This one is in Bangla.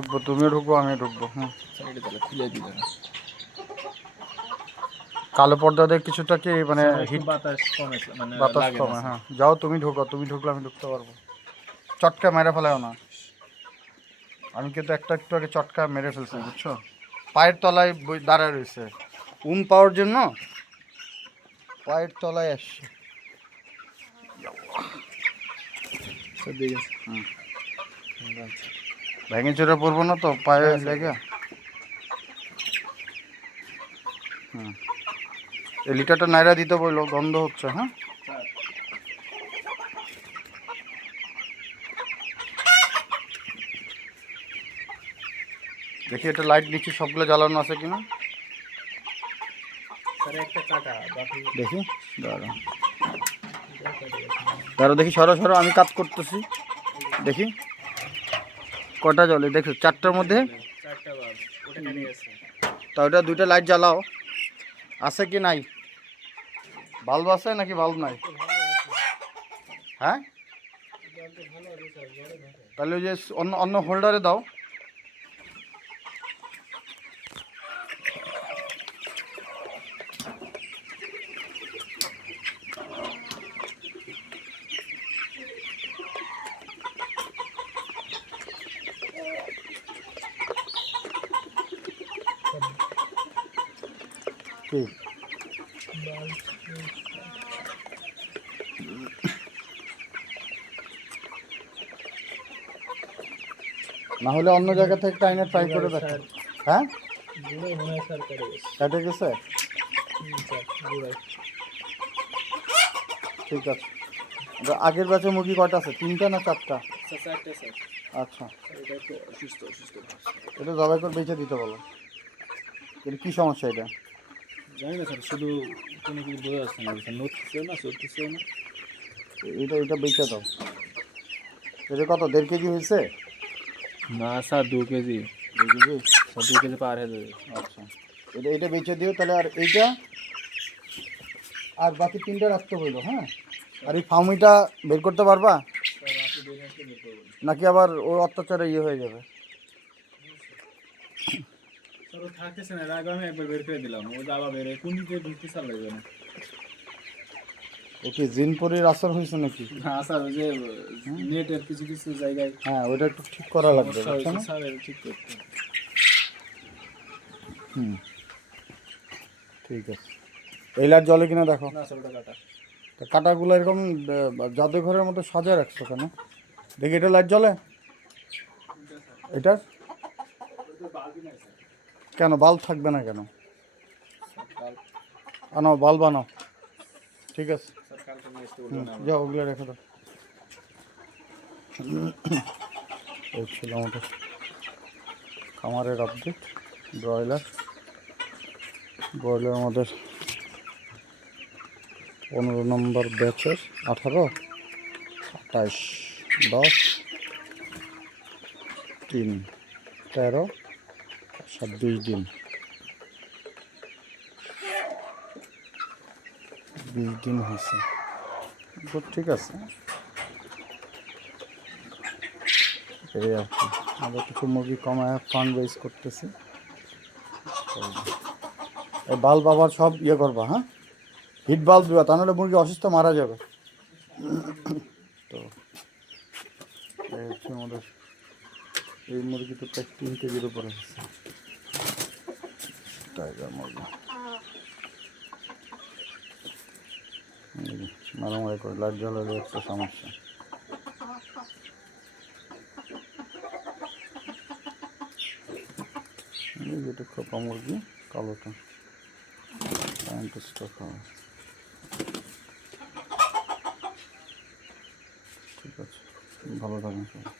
ঢুকবো, তুমিও ঢুকবো, আমিও ঢুকবো। হুম, সাইডে তাহলে খুলে দিলে না। কালো পর্দাদের কিছুটা কি মানে একটু হিট, বাতাস কমেছে, মানে বাতাস লাগে না কমে। স্যার। হ্যাঁ, যাও তুমি ঢুকো, তুমি ঢুকলে আমি ঢুকতে পারবো। চটকা মেরে ফেলাও না, আমি কিন্তু একটা একটু আগে চটকা মেরে ফেলছি, বুঝছো? পায়ের তলায় দাঁড়ায় রয়েছে, পাওয়ার জন্য পায়ের তলায় আসছে। স্যার দেখেন। হুম, ভেঙে চড়ে পড়বো না তো পায়ে লেগে? হুম, এই লিটারটা নাইরা দিতে বললো, গন্ধ হচ্ছে। হ্যাঁ, দেখি এটা লাইট নিচ্ছি, সবগুলো জ্বালানো আছে কিনা দেখি। দাঁড়া দাঁড়া দেখি, সরো সরো, আমি কাজ করতেছি। দেখি কটা জ্বলে, দেখো 4টার মধ্যে। তা ওটা 2টা লাইট জ্বালাও, আছে কি নাই? বাল্ব আছে নাকি বাল্ব নাই? হ্যাঁ, তাহলে ওই যে অন্য অন্য হোল্ডারে দাও। ঠিক, না হলে অন্য জায়গা থেকে টাইনে ট্রাই করে দেখো। হ্যাঁ, কেটে গেছে, ঠিক আছে। আগের ব্যাচে মুরগি কয়টা আছে, 3টা না 4টা? আচ্ছা, এটা জবাই করে বেঁচে দিতে বলো। এটা কী সমস্যা এটা? জানি না স্যার, শুধু কোনো কিছু বোঝা যাচ্ছে না, নড়তেছেও না চড়তেছেও না। এটা এটা বেঁচে দাও। এটা কত, 1.5 কেজি হয়েছে? না sir 2 kg. 2 kg? Sir 2 kg পার হয়ে যাবে। আচ্ছা, এটা এটা বেঁচে দিও তাহলে। আর এইটা আর বাকি 3টা রাখতে বললো। হ্যাঁ, আর এই ফাউমিটা বের করতে পারবা নাকি আবার ওই অত্যাচারে ইয়ে হয়ে যাবে? স্যার ও থাকতেছে না, আগে আমি একবার বের করে দিলাম, ও যাবা বের হয়ে কোন দিকে ঢুকতে চাল লাগবে না। ও কি জিনপুরির আসর হয়েছে নাকি? না স্যার, ওই যে নেটের কিছু কিছু জায়গায় হ্যাঁ, ওটা একটু ঠিক করা লাগবে, সমস্যা বুঝছো হয়েছে না? স্যার, এটা ঠিক করতে হবে। হুম, ঠিক আছে। এই লাইট জ্বলে কিনা দেখো। না স্যার ওটা কাটা। তা কাটাগুলো এরকম জাদুঘরের মতো সাজায় রাখছো কেন? দেখি এটা লাইট জ্বলে, এটার কেন বাল্ব থাকবে না কেন? আনো বাল্ব আনো, ঠিক আছে। যাও ওগুলো রেখে দাও। এই ছিল আমাদের খামারের আপডেট। ব্রয়লার আমাদের 15 নম্বর ব্যাচের 18, 28, 10, 3, 13, 26 দিন, 20 দিন হয়েছে। ঠিক আছে, এই আর কি। আমরা কিছু মুরগি কমায় ফান্ড রেজ করতেছি। এই বাল্ব আবার সব ইয়ে করবা, হ্যাঁ, হিট বাল্ব দেওয়া, তা নাহলে মুরগি অসুস্থ মারা যাবে। তো এই হচ্ছে আমাদের, এই মুরগি তো প্রায় 3 কেজির উপরে হচ্ছে, টাইগার মুরগি। মারামারি করে লাইট জ্বালালে একটা সমস্যা। যেটা খোপা মুরগি কালোটা, ঠিক আছে, ভালো থাকেন সবাই।